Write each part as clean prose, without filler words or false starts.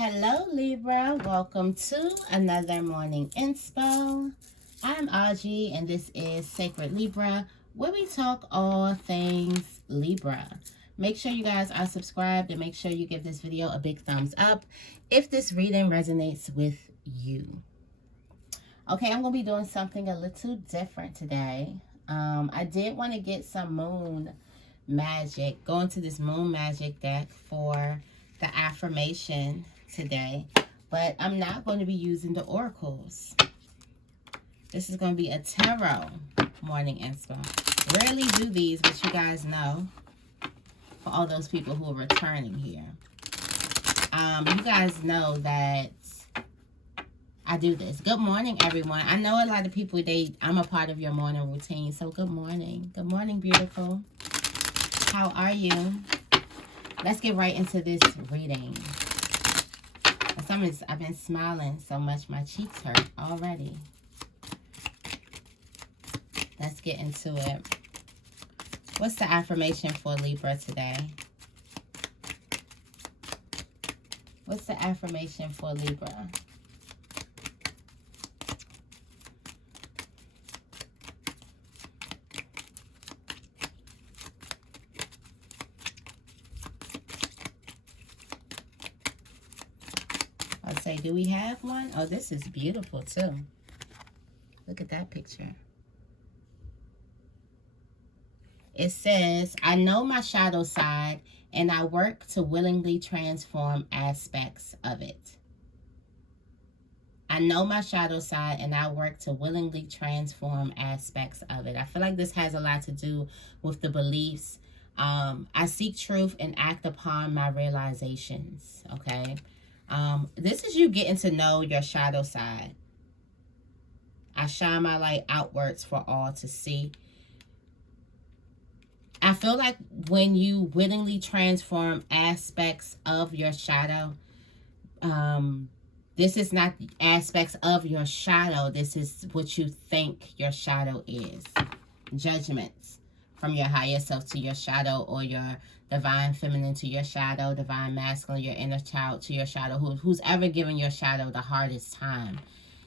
Hello Libra, welcome to another morning inspo. I'm Auji and this is Sacred Libra, where we talk all things Libra. Make sure you guys are subscribed and make sure you give this video a big thumbs up if this reading resonates with you. Okay, I'm going to be doing something a little different today. I did want to get some moon magic, go into this moon magic deck for the affirmation today, but I'm not going to be using the oracles. This is going to be a tarot morning inspo. Rarely do these, but you guys know, for all those people who are returning here, you guys know that I do this. Good morning, everyone. I know a lot of people, I'm a part of your morning routine, so good morning. Good morning, beautiful. How are you? Let's get right into this reading. I've been smiling so much my cheeks hurt already. Let's get into it. What's the affirmation for Libra today? What's the affirmation for Libra? Do we have one? Oh, this is beautiful too. Look at that picture. It says, I know my shadow side and I work to willingly transform aspects of it. I know my shadow side and I work to willingly transform aspects of it. I feel like this has a lot to do with the beliefs. I seek truth and act upon my realizations, okay? This is you getting to know your shadow side. I shine my light outwards for all to see. I feel like when you willingly transform aspects of your shadow, this is not aspects of your shadow. This is what you think your shadow is. Judgments from your higher self to your shadow, or your divine feminine to your shadow, divine masculine, your inner child to your shadow, who's ever given your shadow the hardest time.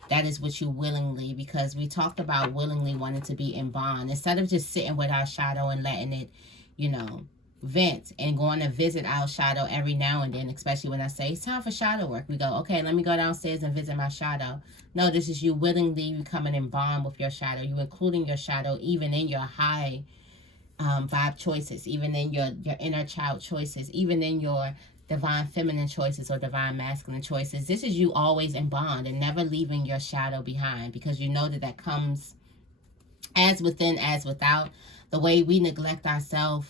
That is what you willingly, because we talked about willingly wanting to be in bond. Instead of just sitting with our shadow and letting it, you know, vent and going to visit our shadow every now and then, especially when I say it's time for shadow work. We go, okay, let me go downstairs and visit my shadow. No, this is you willingly becoming in bond with your shadow. You including your shadow even in your high vibe choices, even in your inner child choices, even in your divine feminine choices or divine masculine choices. This is you always in bond and never leaving your shadow behind, because you know that comes as within as without. The way we neglect ourselves,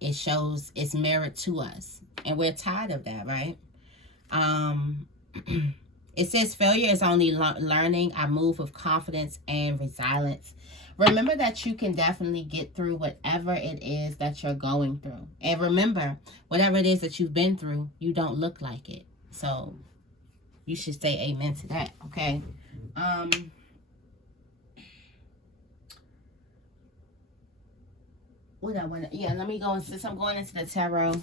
it shows, it's mirrored to us, and we're tired of that, right? It says failure is only learning. I move with confidence and resilience. Remember that you can definitely get through whatever it is that you're going through. And remember, whatever it is that you've been through, you don't look like it. So you should say amen to that, okay? What I want to, yeah, let me go, since I'm going into the tarot,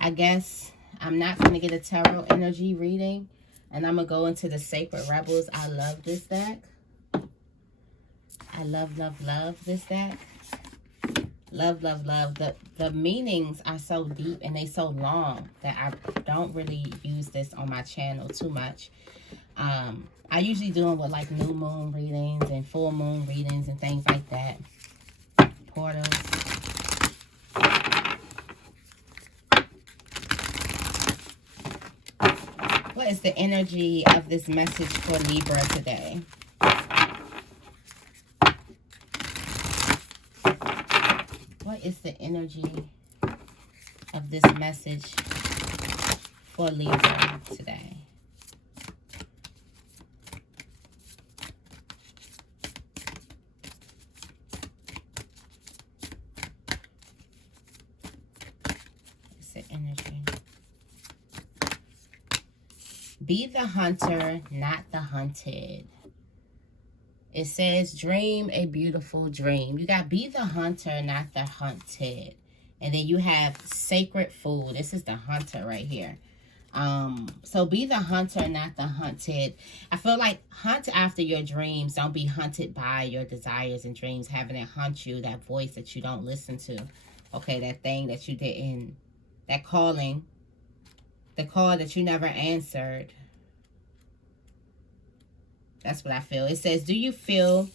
I guess I'm not going to get a tarot energy reading, and I'm going to go into the Sacred Rebels. I love this deck. I love this deck. Love. The meanings are so deep and they so long that I don't really use this on my channel too much. I usually do them with like new moon readings and full moon readings and things like that. Portals. What is the energy of this message for Libra today? What is the energy of this message for Libra today? What's the energy? Be the hunter, not the hunted. It says, dream a beautiful dream. You got be the hunter, not the hunted. And then you have sacred food. This is the hunter right here. So be the hunter, not the hunted. I feel like hunt after your dreams. Don't be hunted by your desires and dreams, having it hunt you, that voice that you don't listen to. Okay, that thing that you didn't, that calling, the call that you never answered. That's what I feel. It says, do you feel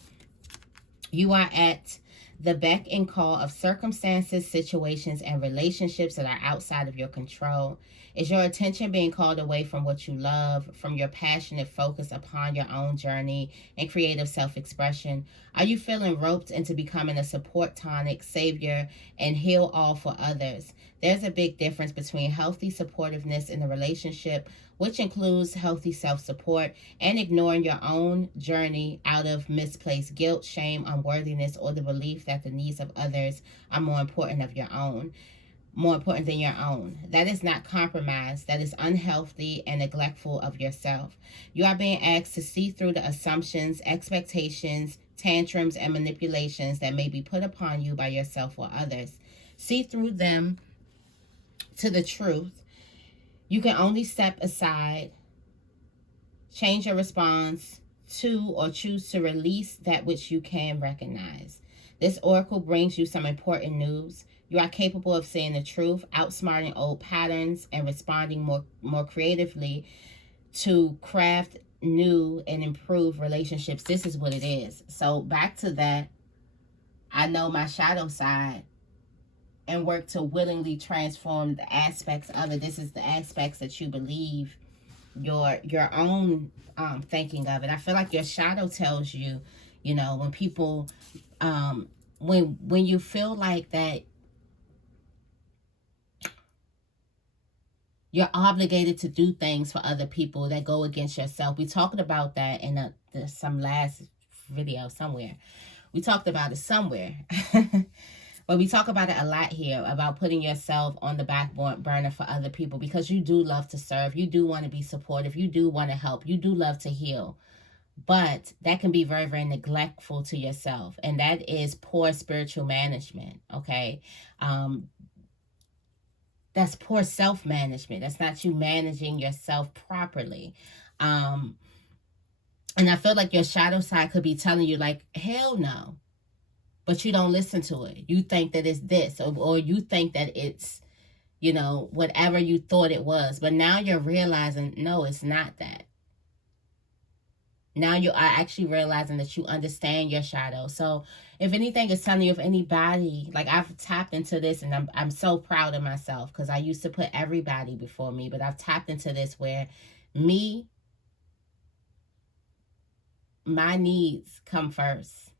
you are at the beck and call of circumstances, situations, and relationships that are outside of your control? Is your attention being called away from what you love, from your passionate focus upon your own journey and creative self-expression? Are you feeling roped into becoming a support tonic, savior, and heal all for others? There's a big difference between healthy supportiveness in a relationship, which includes healthy self-support, and ignoring your own journey out of misplaced guilt, shame, unworthiness, or the belief that the needs of others are more important than your own. That is not compromise. That is unhealthy and neglectful of yourself. You are being asked to see through the assumptions, expectations, tantrums, and manipulations that may be put upon you by yourself or others. See through them to the truth. You can only step aside, change your response to, or choose to release that which you can recognize. This oracle brings you some important news. You are capable of seeing the truth, outsmarting old patterns, and responding more creatively to craft new and improve relationships. This is what it is. So back to that, I know my shadow side and work to willingly transform the aspects of it. This is the aspects that you believe, your own thinking of it. I feel like your shadow tells you, you know, when people, when you feel like that you're obligated to do things for other people that go against yourself. We talked about that in some last video somewhere. We talked about it somewhere. But we talk about it a lot here, about putting yourself on the back burner for other people, because you do love to serve. You do want to be supportive. You do want to help. You do love to heal. But that can be very, very neglectful to yourself. And that is poor spiritual management, okay? That's poor self-management. That's not you managing yourself properly. And I feel like your shadow side could be telling you, like, hell no. But you don't listen to it. You think that it's this, or you think that it's, you know, whatever you thought it was. But now you're realizing, no, it's not that. Now you are actually realizing that you understand your shadow. So if anything is telling you, if anybody, like, I've tapped into this, and I'm so proud of myself, because I used to put everybody before me, but I've tapped into this where my needs come first.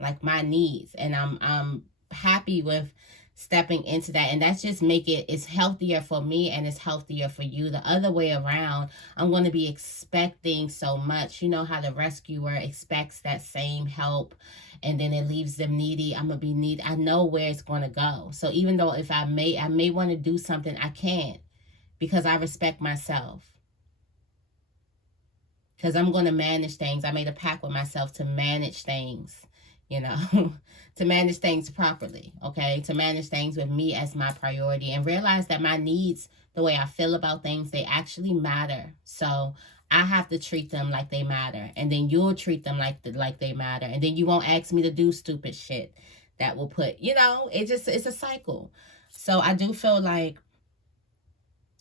Like, my needs. And I'm happy with stepping into that, and that's just it's healthier for me, and it's healthier for you. The other way around, I'm going to be expecting so much. You know how the rescuer expects that same help, and then it leaves them needy. I'm gonna be needy. I know where it's going to go. So even though if I may want to do something, I can't, because I respect myself, because I'm going to manage things. I made a pact with myself to manage things, you know, to manage things properly, okay? To manage things with me as my priority, and realize that my needs, the way I feel about things, they actually matter. So I have to treat them like they matter, and then you'll treat them like they matter, and then you won't ask me to do stupid shit that will put, you know, it's a cycle. So I do feel like,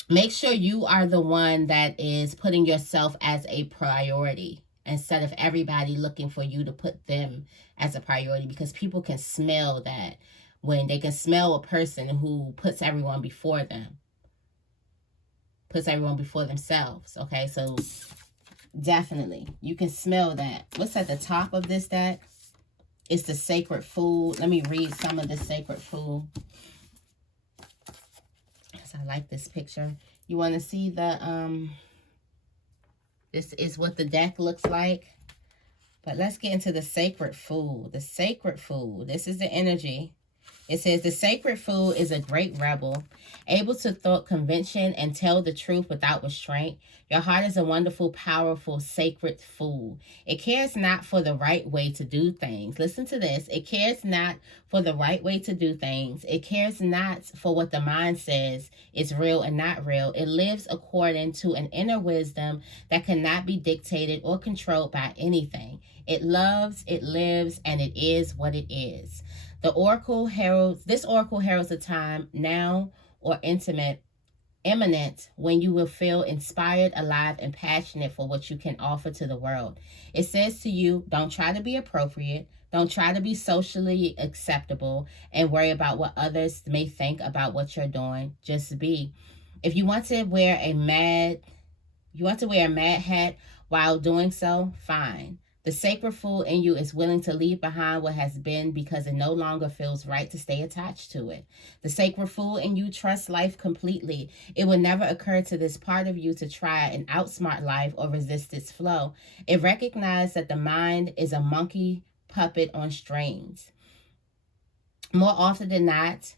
make sure you are the one that is putting yourself as a priority, instead of everybody looking for you to put them as a priority, because people can smell that. When they can smell a person who puts everyone before them, puts everyone before themselves, okay? So definitely, you can smell that. What's at the top of this deck? It's the Sacred Fool. Let me read some of the Sacred Fool, because I like this picture. You want to see the this is what the deck looks like. But let's get into the Sacred Fool. The Sacred Fool. This is the energy. It says the sacred fool is a great rebel, able to thwart convention and tell the truth without restraint. Your heart is a wonderful, powerful, sacred fool. It cares not for the right way to do things. Listen to this. It cares not for the right way to do things. It cares not for what the mind says is real and not real. It lives according to an inner wisdom that cannot be dictated or controlled by anything. It loves, it lives, and it is what it is. This oracle heralds a time now or imminent when you will feel inspired, alive, and passionate for what you can offer to the world. It says to you, don't try to be appropriate. Don't try to be socially acceptable and worry about what others may think about what you're doing. Just be. If you want to wear a mad hat while doing so, fine. The sacred fool in you is willing to leave behind what has been because it no longer feels right to stay attached to it. The sacred fool in you trusts life completely. It will never occur to this part of you to try and outsmart life or resist its flow. It recognizes that the mind is a monkey puppet on strings. More often than not,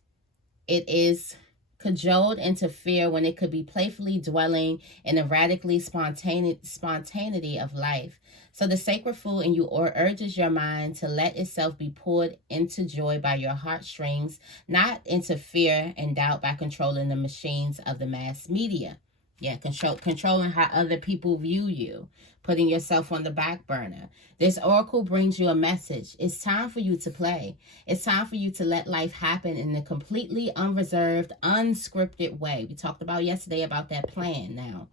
it is cajoled into fear when it could be playfully dwelling in the radically spontaneity of life. So the sacred fool in you urges your mind to let itself be pulled into joy by your heartstrings, not into fear and doubt by controlling the machines of the mass media. Yeah, controlling how other people view you, putting yourself on the back burner. This oracle brings you a message. It's time for you to play. It's time for you to let life happen in a completely unreserved, unscripted way. We talked about yesterday about that plan now.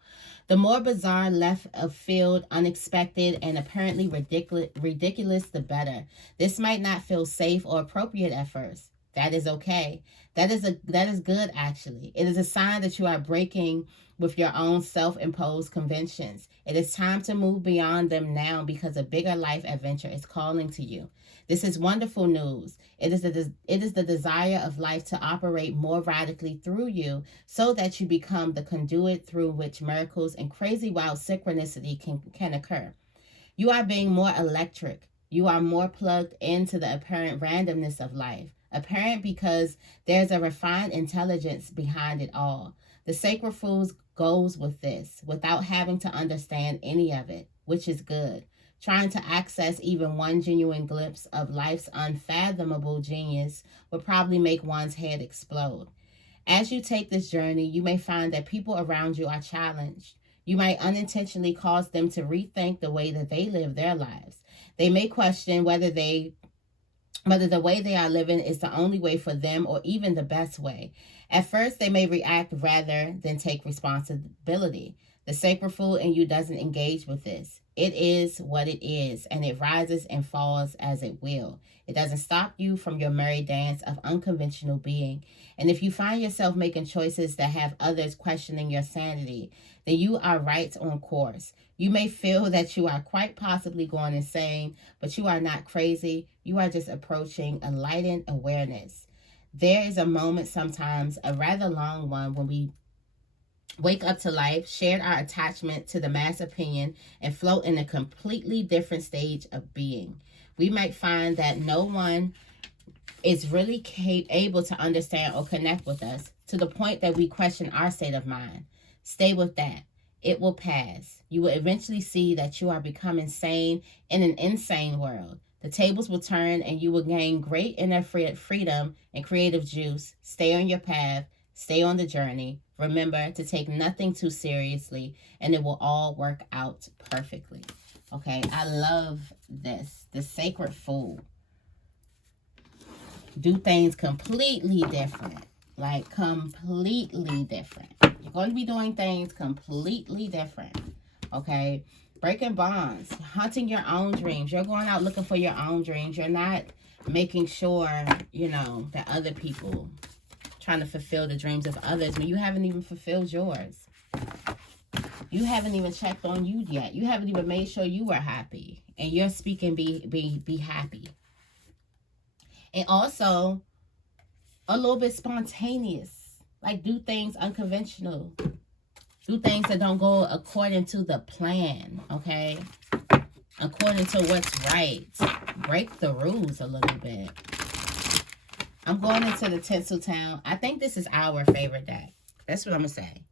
The more bizarre, left of field, unexpected, and apparently ridiculous, the better. This might not feel safe or appropriate at first. That is okay. That is good, actually. It is a sign that you are breaking with your own self-imposed conventions. It is time to move beyond them now because a bigger life adventure is calling to you. This is wonderful news. It is the desire of life to operate more radically through you so that you become the conduit through which miracles and crazy wild synchronicity can occur. You are being more electric. You are more plugged into the apparent randomness of life. Apparent because there's a refined intelligence behind it all. The sacred fools goes with this without having to understand any of it, which is good. Trying to access even one genuine glimpse of life's unfathomable genius would probably make one's head explode. As you take this journey, you may find that people around you are challenged. You might unintentionally cause them to rethink the way that they live their lives. They may question whether the way they are living is the only way for them or even the best way. At first, they may react rather than take responsibility. The sacred fool in you doesn't engage with this. It is what it is, and it rises and falls as it will. It doesn't stop you from your merry dance of unconventional being. And if you find yourself making choices that have others questioning your sanity, then you are right on course. You may feel that you are quite possibly going insane, but you are not crazy. You are just approaching enlightened awareness. There is a moment sometimes, a rather long one, when we wake up to life, shared our attachment to the mass opinion, and float in a completely different stage of being. We might find that no one is really able to understand or connect with us to the point that we question our state of mind. Stay with that. It will pass. You will eventually see that you are becoming sane in an insane world. The tables will turn and you will gain great inner freedom and creative juice. Stay on your path. Stay on the journey. Remember to take nothing too seriously, and it will all work out perfectly. Okay, I love this. The sacred fool. Do things completely different. Like completely different. You're going to be doing things completely different. Okay, breaking bonds, hunting your own dreams. You're going out looking for your own dreams. You're not making sure, that other people trying to fulfill the dreams of others when you haven't even fulfilled yours. You haven't even checked on you yet. You haven't even made sure you are happy. And you're speaking be happy. And also a little bit spontaneous. Like do things unconventional. Do things that don't go according to the plan, okay? According to what's right. Break the rules a little bit. I'm going into the Tinseltown. I think this is our favorite deck. That's what I'm going to say.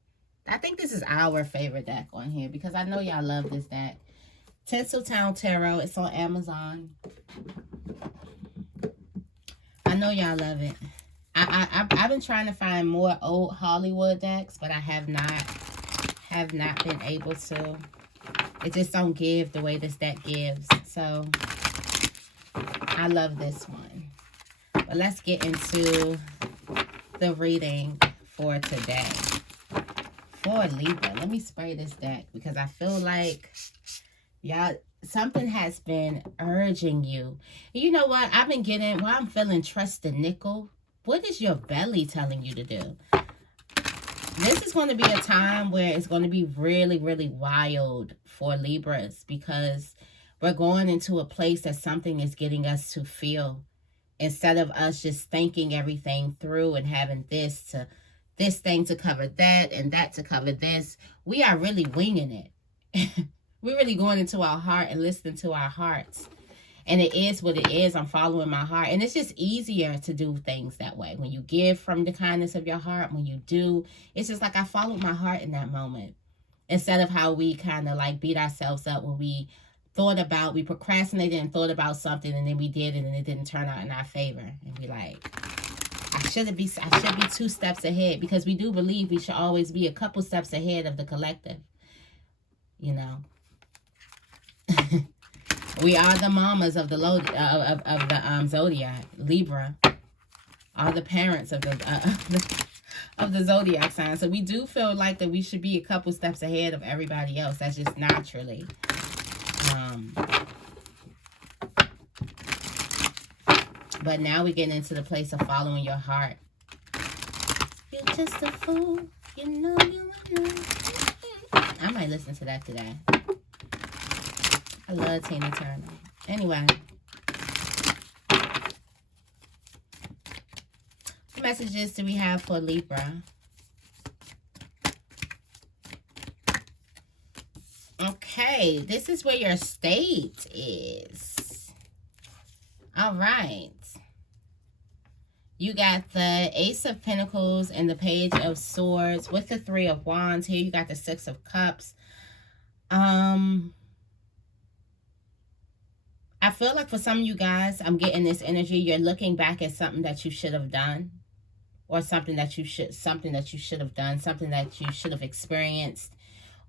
I think this is our favorite deck on here because I know y'all love this deck. Tinseltown Tarot. It's on Amazon. I know y'all love it. I've been trying to find more old Hollywood decks, but I have not been able to. It just don't give the way this deck gives. So I love this one. But let's get into the reading for today. For Libra. Let me spray this deck because I feel like y'all, something has been urging you. You know what? I've been getting, while I'm feeling trust the nickel, what is your belly telling you to do? This is going to be a time where it's going to be really, really wild for Libras because we're going into a place that something is getting us to feel. Instead of us just thinking everything through and having this thing to cover that and that to cover this, we are really winging it. We're really going into our heart and listening to our hearts. And it is what it is. I'm following my heart. And it's just easier to do things that way. When you give from the kindness of your heart, when you do, it's just like I followed my heart in that moment. Instead of how we kind of like beat ourselves up when we procrastinated and thought about something and then we did it and it didn't turn out in our favor. And we like, I should be 2 steps ahead, because we do believe we should always be a couple steps ahead of the collective. You know. We are the mamas of the zodiac. Libra are the parents of the zodiac sign. So we do feel like that we should be a couple steps ahead of everybody else. That's just naturally. But now we're getting into the place of following your heart. You're just a fool. You know you know. I might listen to that today. I love Tina Turner. Anyway. What messages do we have for Libra? Okay. This is where your state is. All right. You got the Ace of Pentacles and the Page of Swords with the 3 of Wands. Here you got the 6 of Cups. I feel like for some of you guys, I'm getting this energy. You're looking back at something that you should have done, or something that you should have done, something that you should have experienced,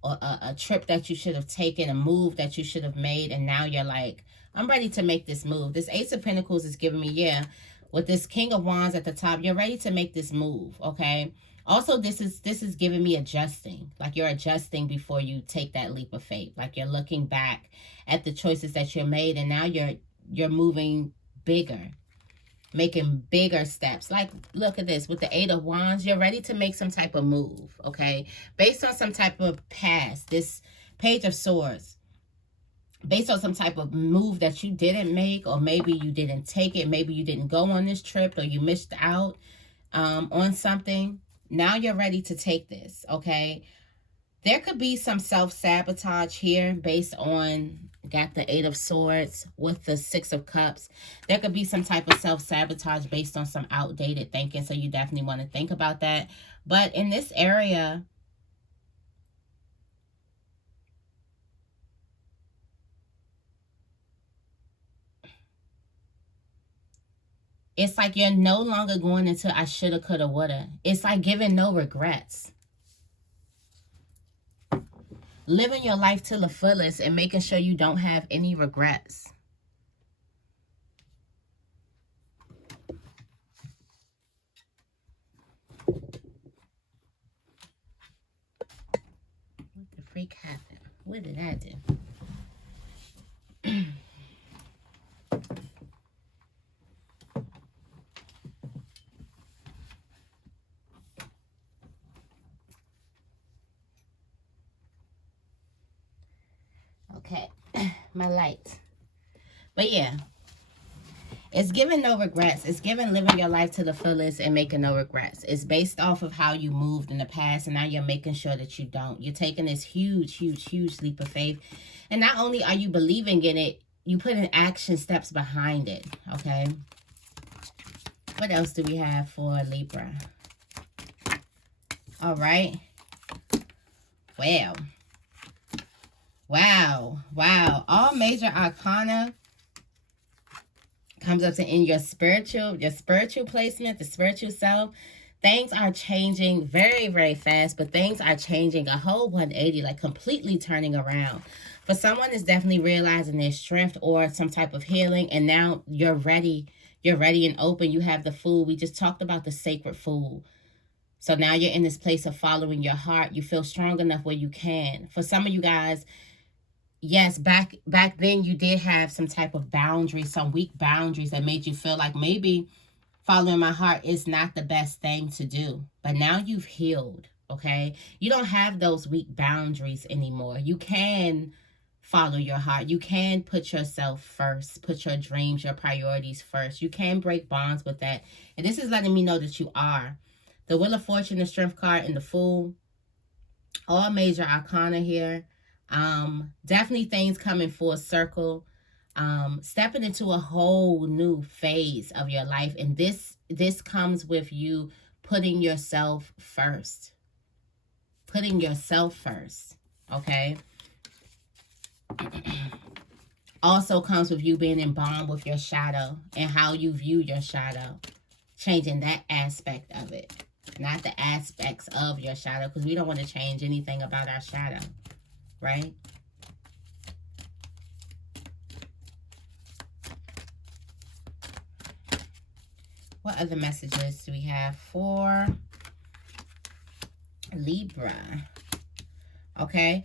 or a trip that you should have taken, a move that you should have made, and now you're like, I'm ready to make this move. This Ace of Pentacles is giving me, yeah, with this King of Wands at the top, you're ready to make this move, okay? Also, this is giving me adjusting. Like you're adjusting before you take that leap of faith. Like you're looking back at the choices that you made, and now you're moving bigger, making bigger steps. Like, look at this. With the 8 of Wands, you're ready to make some type of move, okay? Based on some type of past. This Page of Swords, based on some type of move that you didn't make, or maybe you didn't take it, maybe you didn't go on this trip, or you missed out on something. Now you're ready to take this, okay? There could be some self-sabotage here based on, got the 8 of Swords with the 6 of Cups. There could be some type of self-sabotage based on some outdated thinking, so you definitely want to think about that. But in this area, it's like you're no longer going into I shoulda, coulda, woulda. It's like giving no regrets. Living your life to the fullest and making sure you don't have any regrets. What the freak happened? What did I do? Okay, my light. But yeah, it's giving no regrets. It's giving living your life to the fullest and making no regrets. It's based off of how you moved in the past, and now you're making sure that you don't. You're taking this huge, huge, huge leap of faith. And not only are you believing in it, you put in action steps behind it, okay? What else do we have for Libra? All right. Well. Wow. All major arcana comes up to in your spiritual placement, the spiritual self. Things are changing very, very fast, but things are changing a whole 180, like completely turning around. For someone that's definitely realizing their strength or some type of healing, and now you're ready. You're ready and open. You have the Fool. We just talked about the Sacred Fool. So now you're in this place of following your heart. You feel strong enough where you can. For some of you guys, yes, back then you did have some type of boundaries, some weak boundaries that made you feel like maybe following my heart is not the best thing to do. But now you've healed, okay? You don't have those weak boundaries anymore. You can follow your heart. You can put yourself first, put your dreams, your priorities first. You can break bonds with that. And this is letting me know that you are. The Wheel of Fortune, the Strength card, and the Fool. All major arcana here. Definitely things coming full circle. Stepping into a whole new phase of your life. And this comes with you putting yourself first. Putting yourself first. Okay? Also comes with you being in bond with your shadow and how you view your shadow. Changing that aspect of it. Not the aspects of your shadow, because we don't want to change anything about our shadow, right? What other messages do we have for Libra? Okay.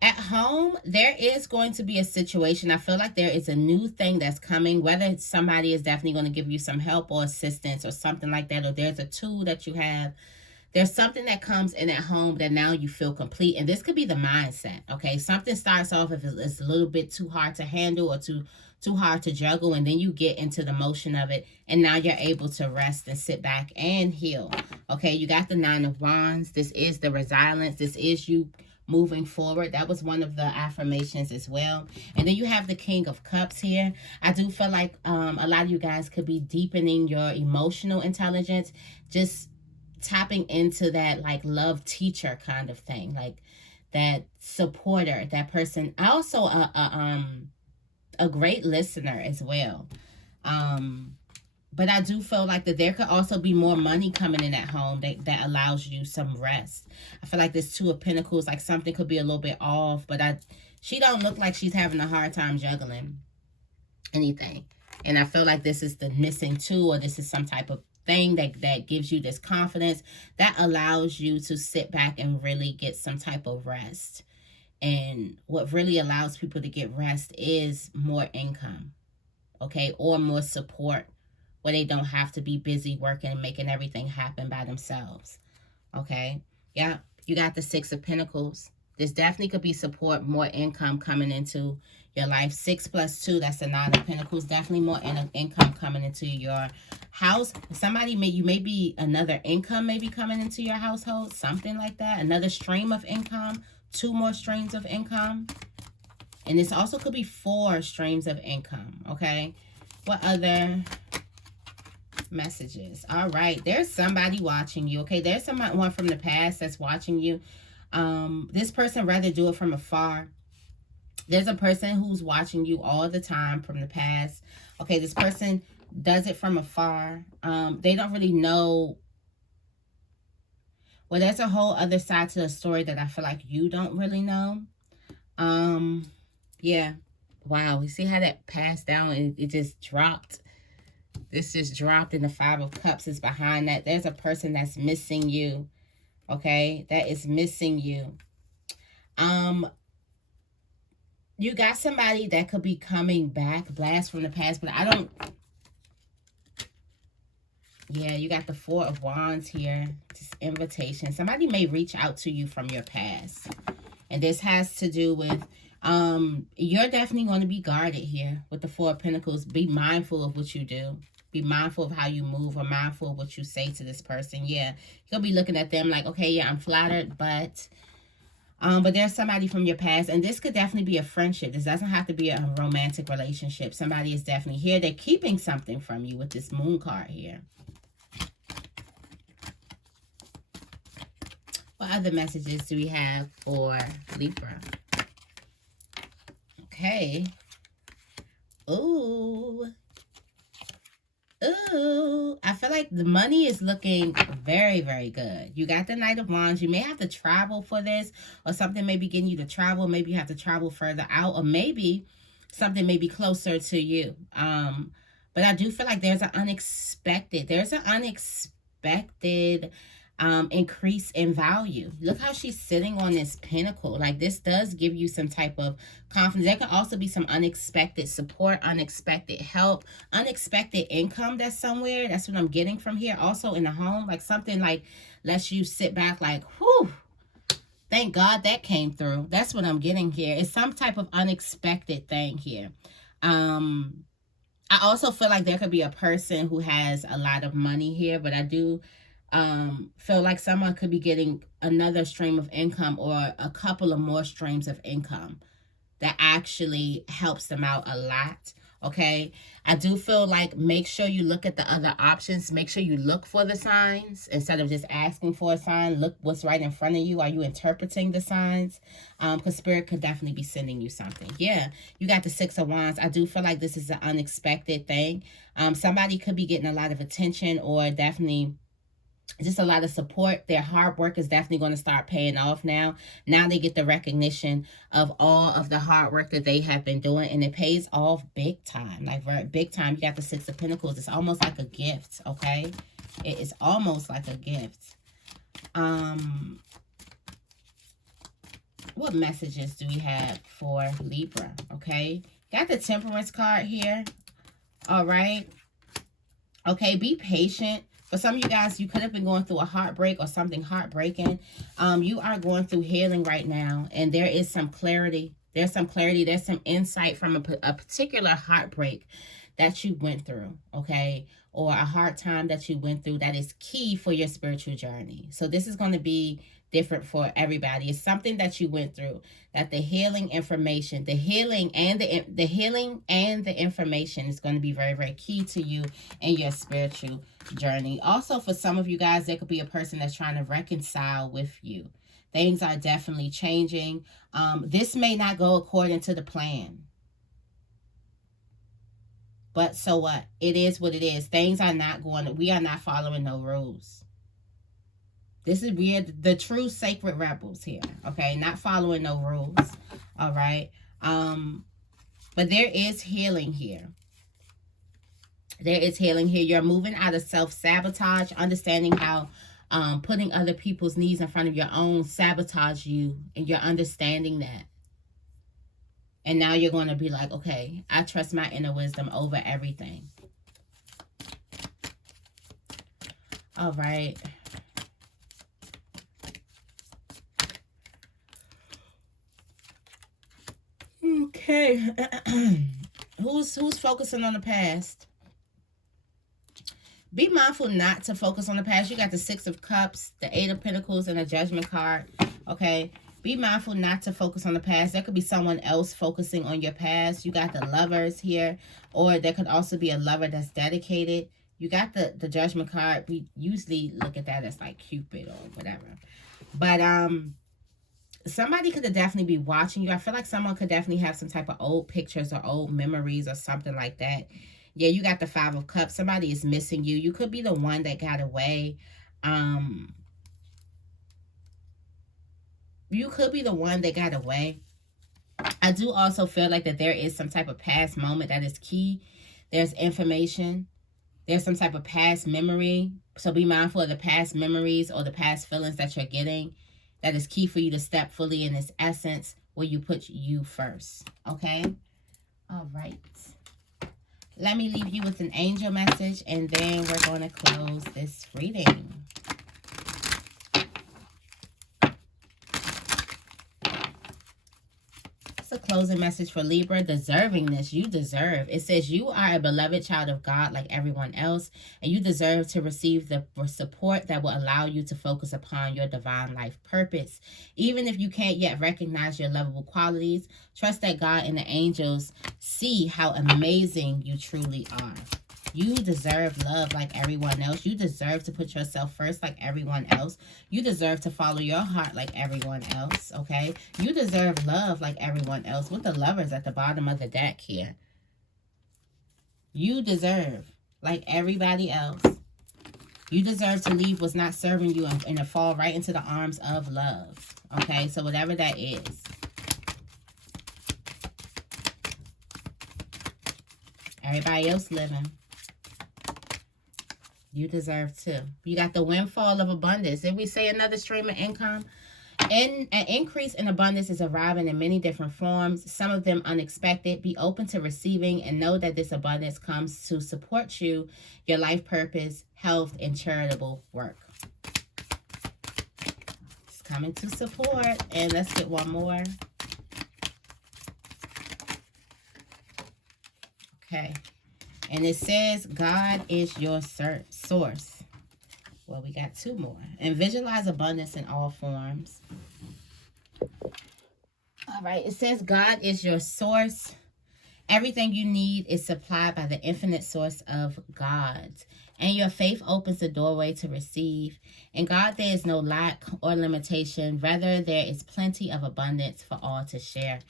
At home, there is going to be a situation. I feel like there is a new thing that's coming, whether somebody is definitely going to give you some help or assistance or something like that, or there's a tool that you have. There's something that comes in at home that now you feel complete. And this could be the mindset, okay? Something starts off if it's a little bit too hard to handle or too hard to juggle, and then you get into the motion of it, and now you're able to rest and sit back and heal, okay? You got the Nine of Wands. This is the resilience. This is you moving forward. That was one of the affirmations as well. And then you have the King of Cups here. I do feel like a lot of you guys could be deepening your emotional intelligence, just tapping into that like love teacher kind of thing, like that supporter, that person. Also a great listener as well. But I do feel like that there could also be more money coming in at home that allows you some rest. I feel like this Two of Pentacles, like something could be a little bit off, but she don't look like she's having a hard time juggling anything. And I feel like this is the missing two, or this is some type of thing that gives you this confidence that allows you to sit back and really get some type of rest. And what really allows people to get rest is more income, okay, or more support, where they don't have to be busy working and making everything happen by themselves, okay? Yeah, you got the Six of Pentacles. This definitely could be support, more income coming into your life. 6 plus 2, that's the Nine of Pentacles. Definitely more income coming into your house. You may be another income maybe coming into your household, something like that. Another stream of income, 2 more streams of income. And this also could be 4 streams of income, okay? What other messages? All right, there's somebody watching you, okay? There's someone from the past that's watching you. This person rather do it from afar. There's a person who's watching you all the time from the past, okay? This person does it from afar. They don't really know. Well, there's a whole other side to the story that I feel like you don't really know. Yeah, wow, we see how that passed down and it just dropped. This just dropped, and the Five of Cups is behind that. There's a person that's missing you, okay? That is missing you. You got somebody that could be coming back, blast from the past, but I don't... Yeah, you got the Four of Wands here. This invitation. Somebody may reach out to you from your past. And this has to do with... you're definitely going to be guarded here with the Four of Pentacles. Be mindful of what you do. Be mindful of how you move, or mindful of what you say to this person. Yeah, you'll be looking at them like, okay, yeah, I'm flattered, but there's somebody from your past, and this could definitely be a friendship. This doesn't have to be a romantic relationship. Somebody is definitely here. They're keeping something from you with this Moon card here. What other messages do we have for Libra? Okay. Ooh. Ooh. I feel like the money is looking very, very good. You got the Knight of Wands. You may have to travel for this, or something may be getting you to travel. Maybe you have to travel further out, or maybe something may be closer to you. But I do feel like there's an unexpected increase in value. Look how she's sitting on this pinnacle. Like, this does give you some type of confidence. There can also be some unexpected support, unexpected help, unexpected income that's somewhere. That's what I'm getting from here. Also in the home, like something like lets you sit back like, whew, thank God that came through. That's what I'm getting here. It's some type of unexpected thing here. I also feel like there could be a person who has a lot of money here, but I do feel like someone could be getting another stream of income, or a couple of more streams of income that actually helps them out a lot. Okay, I do feel like make sure you look at the other options. Make sure you look for the signs instead of just asking for a sign. Look what's right in front of you. Are you interpreting the signs? Because Spirit could definitely be sending you something. Yeah, you got the Six of Wands. I do feel like this is an unexpected thing. Somebody could be getting a lot of attention, or definitely just a lot of support. Their hard work is definitely going to start paying off now. Now they get the recognition of all of the hard work that they have been doing, and it pays off big time. Like, very big time. You got the Six of Pentacles. It's almost like a gift, okay? It is almost like a gift. What messages do we have for Libra, okay? Got the Temperance card here, all right? Okay, be patient. For some of you guys, you could have been going through a heartbreak or something heartbreaking. You are going through healing right now, and there is some clarity. There's some clarity. There's some insight from a particular heartbreak that you went through, okay? Or a hard time that you went through that is key for your spiritual journey. So this is going to be different for everybody. It's something that you went through, that the healing information, the healing and the information is going to be very, very key to you in your spiritual journey. Also, for some of you guys, there could be a person that's trying to reconcile with you. Things are definitely changing. This may not go according to the plan, but so what? It is what it is. Things are not going, we are not following no rules. This is weird. The true sacred rebels here, okay? Not following no rules, all right? But there is healing here. There is healing here. You're moving out of self-sabotage, understanding how putting other people's needs in front of your own sabotage you, and you're understanding that. And now you're going to be like, okay, I trust my inner wisdom over everything. All right. Okay. Who's focusing on the past? Be mindful not to focus on the past. You got the Six of Cups, the Eight of Pentacles, and a Judgment card. Okay. Be mindful not to focus on the past. There could be someone else focusing on your past. You got the Lovers here, or there could also be a lover that's dedicated. You got the Judgment card. We usually look at that as like Cupid or whatever. But somebody could definitely be watching you. I feel like someone could definitely have some type of old pictures or old memories or something like that. Yeah, you got the Five of Cups. Somebody is missing you. You could be the one that got away. You could be the one that got away. I do also feel like that there is some type of past moment that is key. There's information. There's some type of past memory. So be mindful of the past memories or the past feelings that you're getting. That is key for you to step fully in this essence where you put you first. Okay? All right. Let me leave you with an angel message, and then we're going to close this reading. It's a closing message for Libra. Deservingness. You deserve. It says you are a beloved child of God like everyone else, and you deserve to receive the support that will allow you to focus upon your divine life purpose. Even if you can't yet recognize your lovable qualities, trust that God and the angels see how amazing you truly are. You deserve love like everyone else. You deserve to put yourself first like everyone else. You deserve to follow your heart like everyone else, okay? You deserve love like everyone else. With the Lovers at the bottom of the deck here. You deserve, like everybody else. You deserve to leave what's not serving you and to fall right into the arms of love, okay? So whatever that is. Everybody else living. You deserve to. You got the windfall of abundance. If we say another stream of income, an increase in abundance is arriving in many different forms, some of them unexpected. Be open to receiving and know that this abundance comes to support you, your life purpose, health, and charitable work. It's coming to support. And let's get one more. Okay. And it says, God is your source. Well, we got two more. And visualize abundance in all forms. All right. It says, God is your source. Everything you need is supplied by the infinite source of God. And your faith opens the doorway to receive. In God, there is no lack or limitation. Rather, there is plenty of abundance for all to share.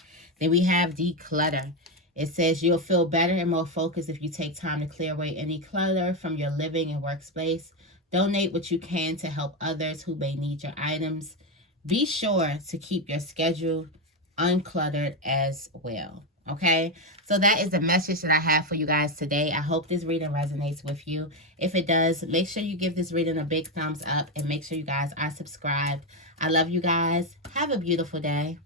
Then we have declutter. It says you'll feel better and more focused if you take time to clear away any clutter from your living and workspace. Donate what you can to help others who may need your items. Be sure to keep your schedule uncluttered as well. Okay, so that is the message that I have for you guys today. I hope this reading resonates with you. If it does, make sure you give this reading a big thumbs up and make sure you guys are subscribed. I love you guys. Have a beautiful day.